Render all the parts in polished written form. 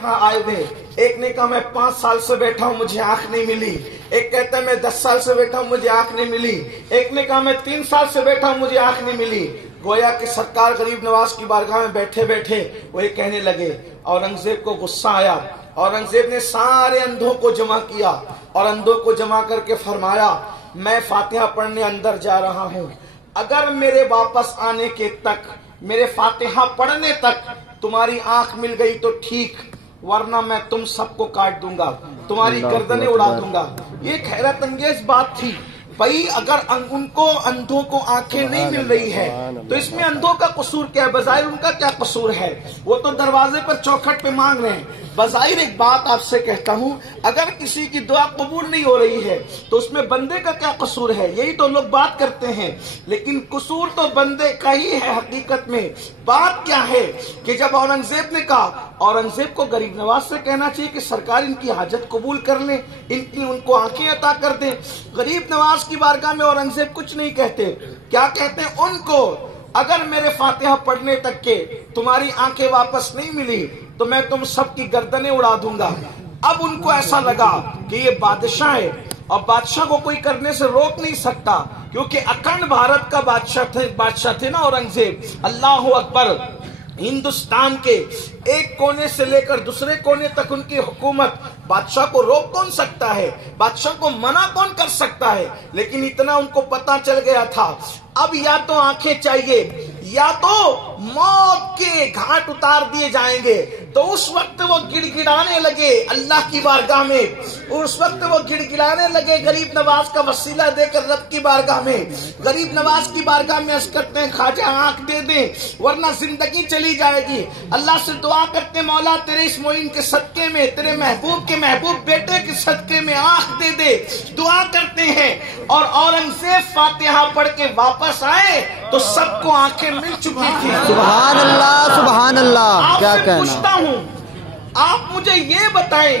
یہاں آئے ہوئے، ایک نے کہا میں 5 سال سے بیٹھا ہوں مجھے آنکھ نہیں ملی، ایک کہتا ہے میں 10 سال سے بیٹھا ہوں مجھے آنکھ نہیں ملی، ایک نے کہا میں 3 سال سے بیٹھا ہوں مجھے آنکھ نہیں ملی۔ گویا کہ سرکار غریب نواز کی بارگاہ میں بیٹھے بیٹھے وہ یہ کہنے لگے۔ اورنگزیب کو غصہ آیا، اورنگزیب نے سارے اندھوں کو جمع کیا اور اندھوں کو جمع کر کے فرمایا میں فاتحہ پڑھنے اندر جا رہا ہوں، اگر میرے واپس آنے کے تک، میرے فاتحہ پڑھنے تک تمہاری آنکھ مل گئی تو ٹھیک، ورنہ میں تم سب کو کاٹ دوں گا، تمہاری گردنیں اڑا دوں گا۔ یہ ایک حیرت انگیز بات تھی۔ بھائی اگر ان کو اندھوں کو آنکھیں نہیں مل رہی ہے تو اس میں اندھوں کا قصور کیا ہے؟ بظاہر ان کا کیا قصور ہے؟ وہ تو دروازے پر چوکھٹ پہ مانگ رہے ہیں۔ بظاہر ایک بات آپ سے کہتا ہوں، اگر کسی کی دعا قبول نہیں ہو رہی ہے تو اس میں بندے کا کیا قصور ہے؟ یہی تو لوگ بات کرتے ہیں، لیکن قصور تو بندے کا ہی ہے حقیقت میں۔ بات کیا ہے کہ جب اورنگزیب نے کہا، اورنگزیب کو غریب نواز سے کہنا چاہیے کہ سرکار ان کی حاجت قبول کر لیں، ان کو آنکھیں عطا کر دیں۔ غریب نواز کی بارگاہ میں اورنگزیب کچھ نہیں کہتے، کیا کہتے ہیں؟ ان کو اگر میرے فاتحہ پڑھنے تک کے تمہاری آنکھیں واپس نہیں ملی تو میں تم سب کی گردنیں اڑا دوں گا۔ اب ان کو ایسا لگا کہ یہ بادشاہ ہے اور بادشاہ کو کوئی کرنے سے روک نہیں سکتا، کیونکہ اکھنڈ بھارت کا بادشاہ تھے نا اورنگزیب۔ اللہ اکبر! ہندوستان کے ایک کونے سے لے کر دوسرے کونے تک ان کی حکومت، بادشاہ کو روک کون سکتا ہے؟ بادشاہ کو منع کون کر سکتا ہے؟ لیکن اتنا ان کو پتا چل گیا تھا، اب یا تو آنکھیں چاہیے یا تو موت کے گھاٹ اتار دیے جائیں گے۔ تو اس وقت وہ گڑ گڑانے لگے اللہ کی بارگاہ میں، اس وقت وہ گڑ گڑانے لگے غریب نواز کا وسیلہ دے کر رب کی بارگاہ میں۔ غریب نواز کی بارگاہ میں عرض کرتے ہیں خواجہ آنکھ دے دیں ورنہ زندگی چلی جائے گی۔ اللہ سے دعا کرتے ہیں مولا تیرے اس معین کے صدقے میں، تیرے محبوب کے محبوب بیٹے کے صدقے میں آنکھ دے دے، دعا کرتے ہیں۔ اور اورنگزیب فاتحہ پڑھ کے واپس آئے تو سب کو آنکھیں مل چکی تھی۔ سبحان اللہ، سبحان اللہ! کیا آپ سے کہنا؟ پوچھتا ہوں، آپ مجھے یہ بتائیں،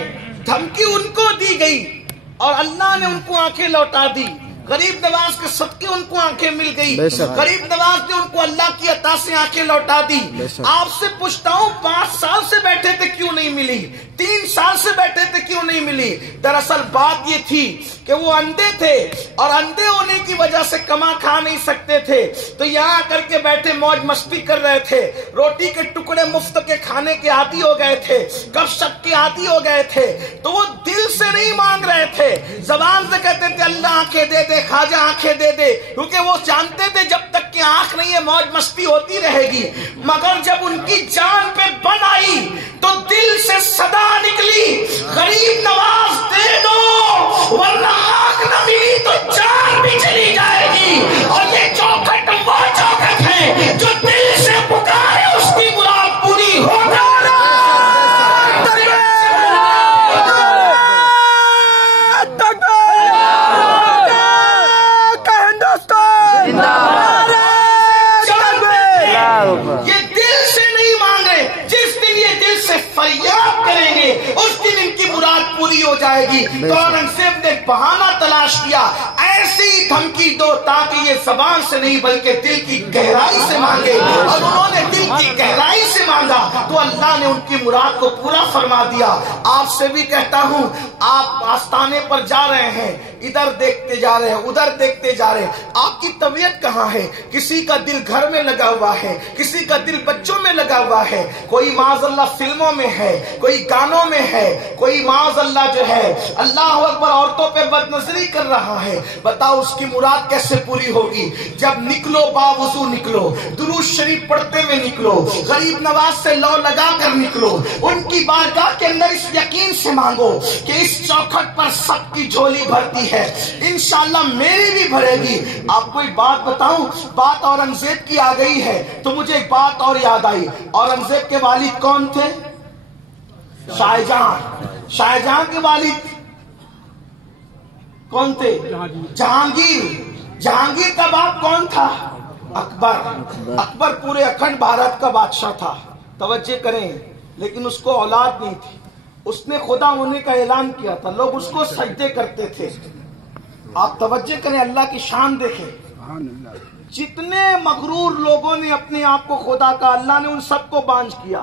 دھمکی ان کو دی گئی اور اللہ نے ان کو آنکھیں لوٹا دی، غریب نواز کے صدقے ان کو آنکھیں مل گئی، غریب نواز نے ان کو اللہ کی عطا سے آنکھیں لوٹا دی۔ آپ سے پوچھتا ہوں 5 سال سے بیٹھے تھے کیوں نہیں ملی؟ 3 سال سے بیٹھے تھے کیوں نہیں ملی؟ دراصل بات یہ تھی کہ وہ اندھے تھے اور اندھے ہونے کی وجہ سے کما کھا نہیں سکتے تھے، تو یہاں آ کر کے بیٹھے موج مستی کر رہے تھے، روٹی کے ٹکڑے مفت کے کھانے کے عادی ہو گئے تھے، گپ شپ کے عادی ہو گئے تھے، تو وہ دل سے نہیں مانگ رہے تھے، زبان سے کہتے تھے اللہ آنکھیں دے دے، خواجہ آنکھیں دے دے، کیونکہ وہ جانتے تھے جب تک کہ آنکھ نہیں ہے موج مستی ہوتی رہے گی۔ مگر جب ان کی جان پہ بن آئی تو دل سے صدا نکلی غریب نواز دے دو ورنہ آنکھ نہ ملی تو جان بھی چلی جائے گی۔ اور یہ چوکھٹ وہ چوکھٹ ہے جو دل سے پکارے اس کی مراد پوری ہوگا۔ یہ دل سے نہیں مانگ رہے، جس دن یہ دل سے فریاد کریں گے اس دن ان کی مراد پوری ہو جائے گی۔ تو اورنگزیب نے بہانہ تلاش کیا، ایسی دھمکی دو تاکہ یہ زبان سے نہیں بلکہ دل کی گہرائی سے مانگے، اور انہوں نے دل کی گہرائی سے مانگا تو اللہ نے ان کی مراد کو پورا فرما دیا۔ آپ سے بھی کہتا ہوں، آپ آستانے پر جا رہے ہیں، ادھر دیکھتے جا رہے ہیں، ادھر دیکھتے جا رہے ہیں، آپ کی طبیعت کہاں ہے؟ کسی کا دل گھر میں لگا ہوا ہے، کسی کا دل بچوں میں لگا ہوا ہے، کوئی معاذ اللہ فلموں میں ہے، کوئی گانوں میں ہے، کوئی معاذ اللہ جو ہے اللہ اکبر عورتوں پہ بد نظری کر رہا ہے۔ بتاؤ اس کی مراد کیسے پوری ہوگی؟ جب نکلو باوضو نکلو، درود شریف پڑھتے ہوئے نکلو، غریب نواز سے لو لگا کر نکلو، ان کی بارگاہ کے اندر اس یقین سے مانگو کہ اس چوکھٹ پر سب کی جھولی بھرتی ہے، انشاءاللہ میری بھی بھرے گی۔ آپ کو ایک بات بتاؤں، بات اورنگزیب کی آ گئی ہے تو مجھے ایک بات اور یاد آئی۔ اورنگزیب کے والد کون تھے؟ شاہجہاں۔ شاہجہاں کے والد کون تھے؟ جہانگیر۔ جہانگیر کا باپ کون تھا؟ اکبر۔ اکبر پورے اکھنڈ بھارت کا بادشاہ تھا، توجہ کریں، لیکن اس کو اولاد نہیں تھی، اس نے خدا ہونے کا اعلان کیا تھا، لوگ اس کو سجدے کرتے تھے۔ آپ توجہ کریں، اللہ کی شان دیکھیں، جتنے مغرور لوگوں نے اپنے آپ کو خدا کا، اللہ نے ان سب کو بانج کیا۔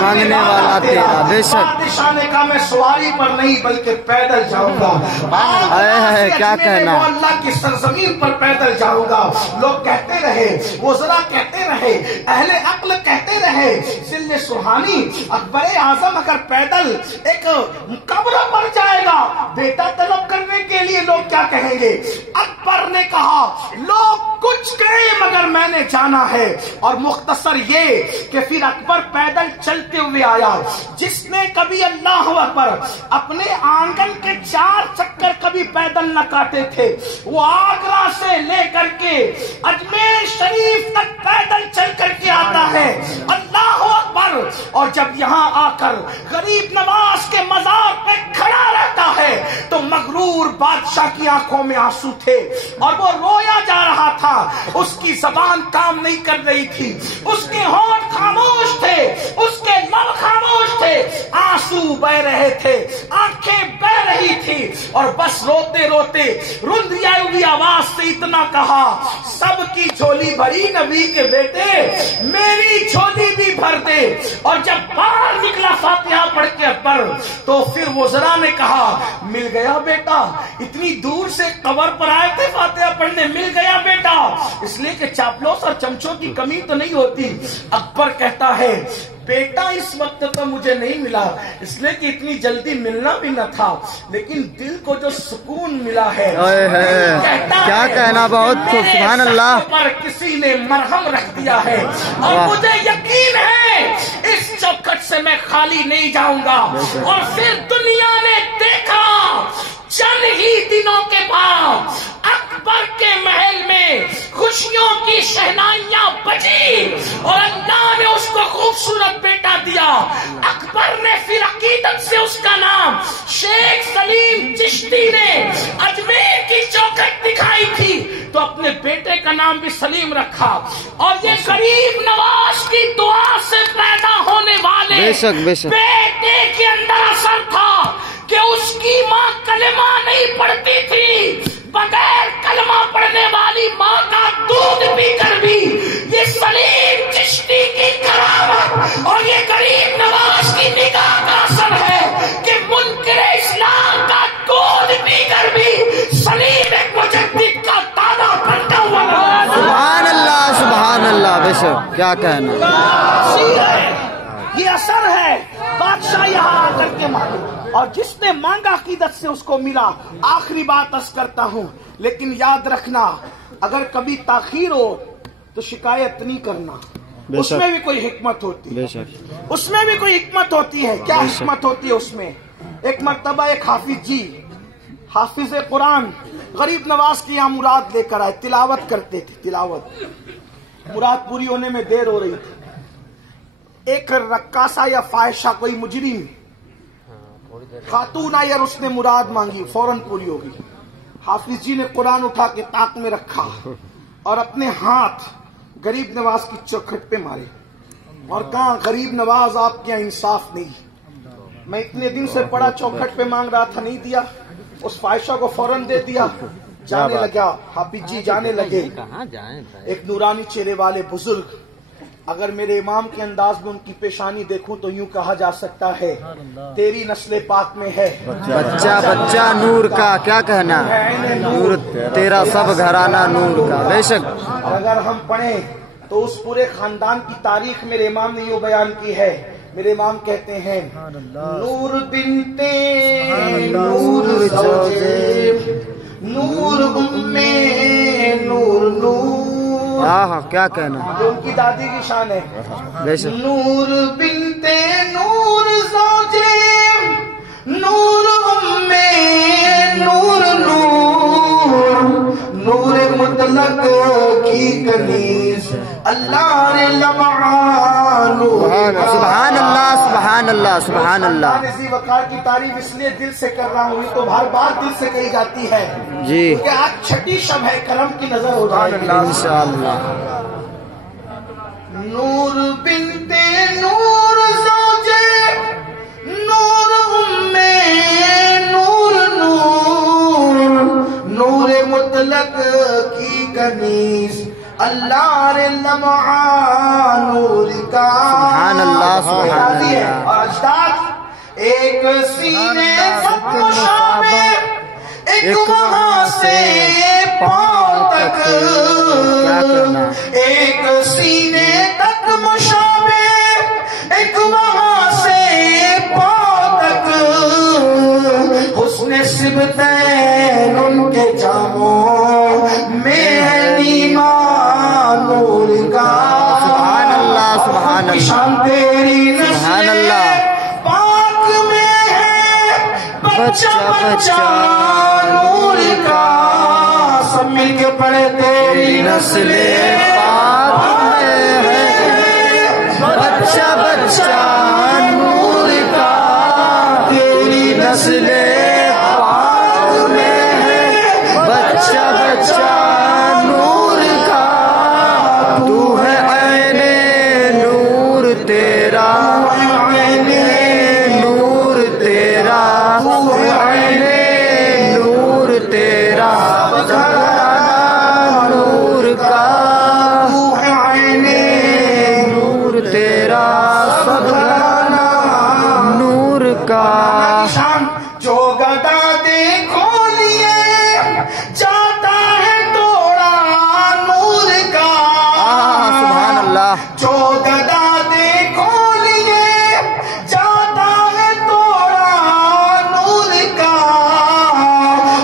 مانگنے والا تیرا، بے شک۔ بادشاہ نے کہا میں سواری پر نہیں بلکہ پیدل جاؤں گا، کیا کہنا، وہ اللہ کی سرزمین پر پیدل جاؤں گا۔ لوگ کہتے رہے، وزراء کہتے رہے، اہل عقل کہتے رہے، ذل سبحانی اکبر اعظم اگر پیدل ایک قبر پر جائے گا بیٹا طلب کرنے کے لیے لوگ کیا کہیں گے؟ اکبر نے کہا لوگ کچھ کہیں مگر میں نے جانا ہے۔ اور مختصر یہ کہ پھر اکبر پیدل چلتے ہوئے آیا۔ جس نے کبھی اللہ اکبر اپنے آنگن کے 4 چکر کبھی پیدل نہ کاٹے تھے، وہ آگرہ سے لے کر کے اجمیر شریف تک پیدل چل کر کے آتا ہے، اللہ اکبر۔ اور جب یہاں آ کر غریب نواز کے مزار پہ کھڑا رہتا ہے تو مغرور بادشاہ کی آنکھوں میں آنسو تھے اور وہ رویا جا رہا تھا، اس کی زبان کام نہیں کر رہی تھی، اس کے ہونٹ خاموش تھے، اس کے لب خاموش تھے، آنسو بہ رہے تھے، آنکھیں بہ رہی تھی، اور بس روتے روتے رندی ہوئی آواز سے اتنا کہا سب کی جھولی بھری نبی کے بیٹے میری جھولی بھی بھر دے۔ اور جب باہر نکلا فاتحہ پڑھ کے اکبر تو پھر وزراء نے کہا مل گیا بیٹا، اتنی دور سے قبر پر آئے تھے فاتحہ پڑھنے، مل گیا بیٹا، اس لیے کہ چاپلوس اور چمچوں کی کمی تو نہیں ہوتی۔ اکبر کہتا ہے بیٹا اس وقت تو مجھے نہیں ملا اس لیے کہ اتنی جلدی ملنا بھی نہ تھا، لیکن دل کو جو سکون ملا ہے کیا کہنا، بہت سبحان اللہ، پر کسی نے مرہم رکھ دیا ہے، اور مجھے یقین ہے اس چوکھٹ سے میں خالی نہیں جاؤں گا۔ اور پھر دنیا نے دیکھا چند ہی دنوں کے بعد اکبر کے محل میں خوشیوں کی شہنائیاں بجی اور اللہ نے اس کو خوبصورت بیٹا دیا۔ اکبر نے پھر عقیدت سے اس کا نام شیخ سلیم چشتی نے اجمیر کی چوکھٹ دکھائی تھی تو اپنے بیٹے کا نام بھی سلیم رکھا۔ اور یہ غریب نواز کی دعا سے پیدا ہونے والے بیٹے کے اندر اثر تھا کہ اس کی ماں کلمہ نہیں پڑھتی تھی، بغیر کلمہ پڑھنے والی ماں کا دودھ پی کر بھی یہ سلیم چشتی کی کرامت اور یہ غریب نواز کی نگاہ کا اثر ہے کہ منکر اسلام کا دودھ پی کر بھی سلیم ایک مجدد کا دادا بنتا ہوا۔ سبحان اللہ سبحان اللہ، بے شک کیا کہنا، یہ اثر ہے بادشاہ یہاں آ کر کے مانگے، اور جس نے مانگا عقیدت سے اس کو ملا۔ آخری بات عرض کرتا ہوں، لیکن یاد رکھنا اگر کبھی تاخیر ہو تو شکایت نہیں کرنا، اس میں بھی کوئی حکمت ہوتی ہے، اس میں بھی کوئی حکمت ہوتی ہے۔ کیا حکمت ہوتی ہے اس میں؟ ایک مرتبہ ایک حافظ جی، حافظ قرآن غریب نواز کی یہاں مراد لے کر آئے، تلاوت کرتے تھے، تلاوت مراد پوری ہونے میں دیر ہو رہی تھی۔ ایک رقاصہ یا فاحشہ کوئی مجرم خاتون آئی اور اس نے مراد مانگی، فوراً پوری ہو گئی۔ حافظ جی نے قرآن اٹھا کے طاق میں رکھا اور اپنے ہاتھ غریب نواز کی چوکھٹ پہ مارے اور کہا غریب نواز آپ کے یہاں انصاف نہیں، میں اتنے دن سے پڑا چوکھٹ پہ مانگ رہا تھا نہیں دیا، اس فاحشہ کو فوراً دے دیا۔ جانے لگا حافظ جی، جانے لگے۔ ایک نورانی چہرے والے بزرگ، اگر میرے امام کے انداز میں ان کی پیشانی دیکھوں تو یوں کہا جا سکتا ہے تیری نسل پاک میں ہے بچہ بچہ نور کا، کیا کہنا، نور تیرا سب گھرانہ نور کا، بے شک۔ اور اگر ہم پڑھیں تو اس پورے خاندان کی تاریخ میرے امام نے یوں بیان کی ہے۔ میرے امام کہتے ہیں نور بنتے نور زوجے نور امے نور نور، ہاں کیا کہنا، جو ان کی دادی کی شان ہے۔ نور بنتے نور زوجے نور امے نور نور نور مطلق کی کنیز اللہ نے لمعان، سبحان اللہ سبحان اللہ سبحان اللہ۔ اسی وقار کی تعریف اس لیے دل سے کر رہا ہوں، یہ تو ہر بار دل سے کہی جاتی ہے جی، کہ آج چھٹی شب ہے، کرم کی نظر ہو جائے گی انشاءاللہ۔ نور بنتے نور زوجے نور امے نور نور نور مطلق کی کنیز اللہ نے لمعان نور کا، سبحان اللہ سبحان اللہ. اور اجداد ایک سینے تک مشابہ ایک وہاں سے پاؤں تک ایک سینے تک مشابہ ایک وہاں سے پاؤں تک حسن سبتین ان کے جاموں میں نیما نور کا سبحان اللہ سبحان اللہ شان تیری سبحان اللہ. پاک میں ہے بچہ بچہ نور کا سب مل کے پڑھے تیری نسل پاک میں ہے بچہ بچہ نور کا تیری نسل پاک میں ہے بچہ بچہ نور کا. تو ہے عین نور تیرا عین نور تیرا عین نور تیرا نور کا عین نور تیرا سب نور کا. شام جو گدا دیکھو لیے جاتا ہے توڑا نور کا سبحان اللہ جو گدا دیکھو لیے جاتا ہے توڑا نور کا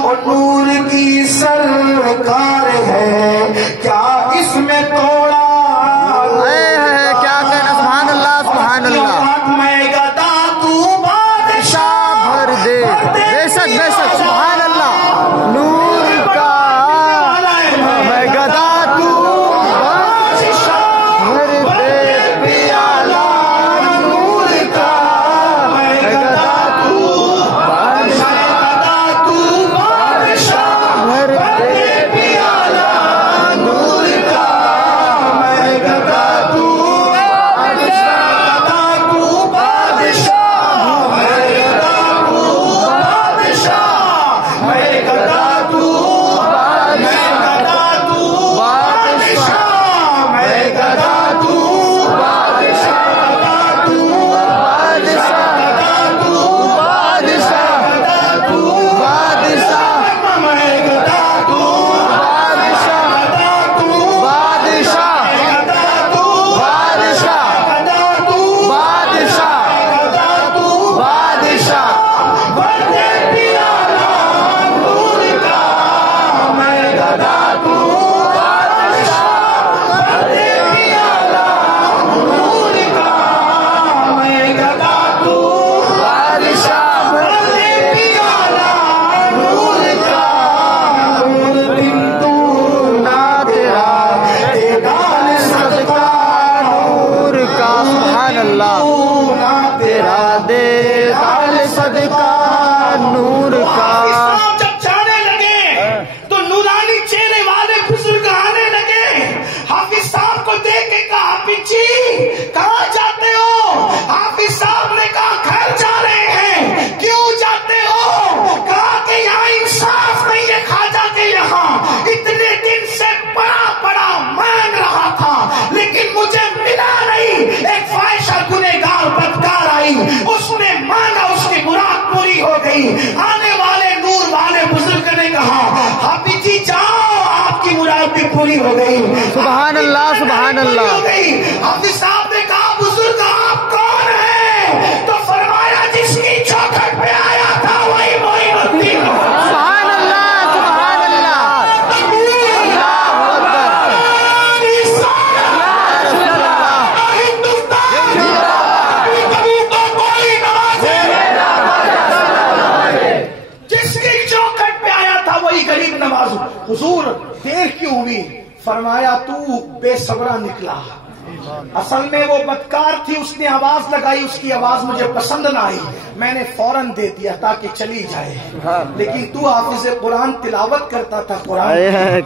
اور نور کی سرکار ہے کیا اس میں توڑا کیا کہنا. سبحان اللہ سبحان اللہ. میں گدا تو بادشاہ بھر دے بے شک سبحان اللہ. نور کا میں گدا تو بھر دے پیالہ نور کا میں گدا تو بھر دے پیالہ نور کا میں گدا تو تیرا دے دال صدقہ نور کا. جب جانے لگے تو نورانی چہرے والے بزرگ آنے لگے. حافظ صاحب کو دیکھ کے کہا پیچھے کہاں جاتے ہو؟ حافظ صاحب نے کہا گھر جا رہے ہیں. کیوں جاتے ہو؟ کہا کہ یہاں انصاف نہیں ہے خواجہ کے یہاں. اتنے دن سے بڑا مانگ رہا تھا لیکن مجھے ملا نہیں. ایک فاحشہ گنہگار بدکار آئی, اس نے مانگا, اس کی مراد پوری ہو گئی. آنے والے نور والے بزرگ نے کہا حافظ جی جاؤ, آپ کی مراد بھی پوری ہو گئی. سبحان اللہ سبحان اللہ. حافظ صاحب نے کہا بزرگ آپ کون ہیں؟ تو فرمایا جس کی چوکھٹ پہ آیا تھا وہی معین الدین. سبحان اللہ سبحان اللہ. جس کی چوکھٹ پہ آیا تھا وہی غریب نواز. حضور دیر کیوں ہوئی؟ فرمایا تو بے صبرا نکلا. اصل میں وہ بدکار تھی, اس نے آواز لگائی, اس کی آواز مجھے پسند نہ آئی, میں نے فوراً دے دیا تاکہ چلی جائے. لیکن تو حافظ قرآن تلاوت کرتا تھا قرآن,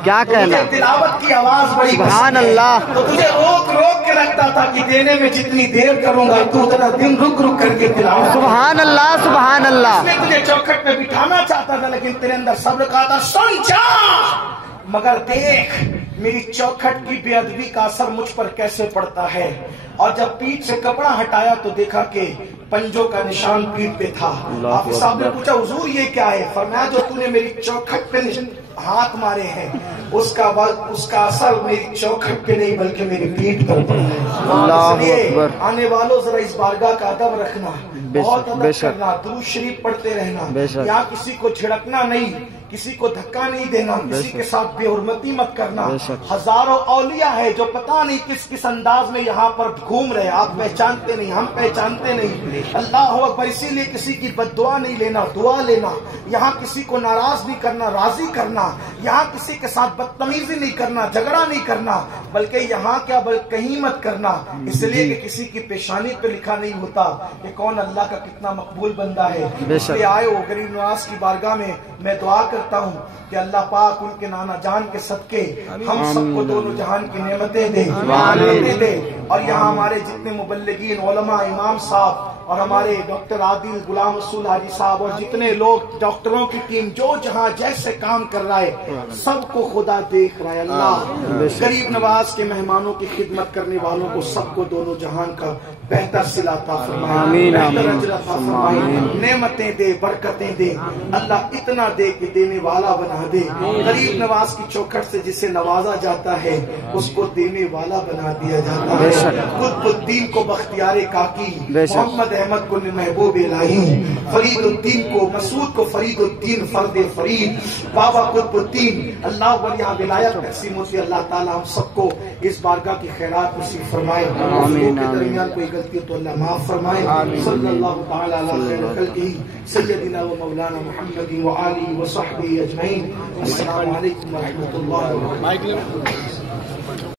کیا کہنا, تلاوت کی آواز بڑی سبحان اللہ. تو تجھے روک کے رکھتا تھا کہ دینے میں جتنی دیر کروں گا تو ذرا دن رک کر کے تلاوت. سبحان اللہ سبحان اللہ. میں تجھے چوکھٹ پہ بٹھانا چاہتا تھا لیکن تیرے اندر صبر کا تھا. سن جا مگر دیکھ میری چوکھٹ کی بے ادبی کا اثر مجھ پر کیسے پڑتا ہے. اور جب پیٹھ سے کپڑا ہٹایا تو دیکھا کہ پنجوں کا نشان پیٹھ پہ تھا. حافظ صاحب نے پوچھا حضور یہ کیا ہے؟ فرمایا جو تو نے میری چوکھٹ پہ ہاتھ مارے ہیں اس کا اثر میری چوکھٹ پہ نہیں بلکہ میری پیٹھ پر پڑا ہے. اس لیے آنے والوں ذرا اس بارگاہ کا ادب رکھنا, بہت ادب کرنا, درود شریف پڑھتے رہنا. یہاں کسی کو جھڑکنا نہیں, کسی کو دھکا نہیں دینا, کسی کے ساتھ بے حرمتی مت کرنا. ہزاروں اولیاء ہے جو پتہ نہیں کس کس انداز میں یہاں پر گھوم رہے, آپ پہچانتے نہیں, ہم پہچانتے نہیں. اللہ اکبر. اسی لیے کسی کی بد دعا نہیں لینا, دعا لینا. یہاں کسی کو ناراض نہیں کرنا, راضی کرنا. یہاں کسی کے ساتھ بدتمیزی نہیں کرنا, جھگڑا نہیں کرنا, بلکہ یہاں کیا کہیں مت کرنا. اس لیے کہ کسی کی پیشانی پہ لکھا نہیں ہوتا کہ کون اللہ کا کتنا مقبول بندہ ہے. اس لیے آئے ہو غریب نواز کی بارگاہ میں دعا کرتا ہوں کہ اللہ پاک ان کے نانا جان کے صدقے ہم سب کو دونوں جہان کی نعمتیں دے. اور یہاں ہمارے جتنے مبلغین, علماء, امام صاحب اور ہمارے ڈاکٹر عادل, غلام رسول حاجی صاحب اور جتنے لوگ ڈاکٹروں کی ٹیم جو جہاں جیسے کام کر رہا ہے سب کو خدا دیکھ رہا ہے. اللہ غریب نواز کے مہمانوں کی خدمت کرنے والوں کو سب کو دونوں جہان کا بہتر صلہ عطا فرمائے, بہتر اجر عطا فرمائے, نعمتیں دے, برکتیں دے. اللہ اتنا دے کہ دینے والا بنا دے. غریب نواز کی چوکھٹ سے جسے نوازا جاتا ہے اس کو دینے والا بنا دیا جاتا ہے. قطب الدین کو بختیار کاکی, محمد احمد کو محبوب الہی, فرید الدین کو, مسعود کو فرید الدین فرد فرید, بابا قطب الدین. اللہ اور یہاں ولایت تقسیم ہوتی ہے. اللہ تعالی ہم سب کو اس بارگاہ کی خیرات نصیب فرمائے. کے درمیان کوئی غلطی تو اللہ معاف فرمائے. صلی اللہ تعالی علی خیر خلقہ سیدنا و مولانا محمد و آلہ و صحبہ اجمعین. السلام علیکم و رحمۃ اللہ وبرکاتہ.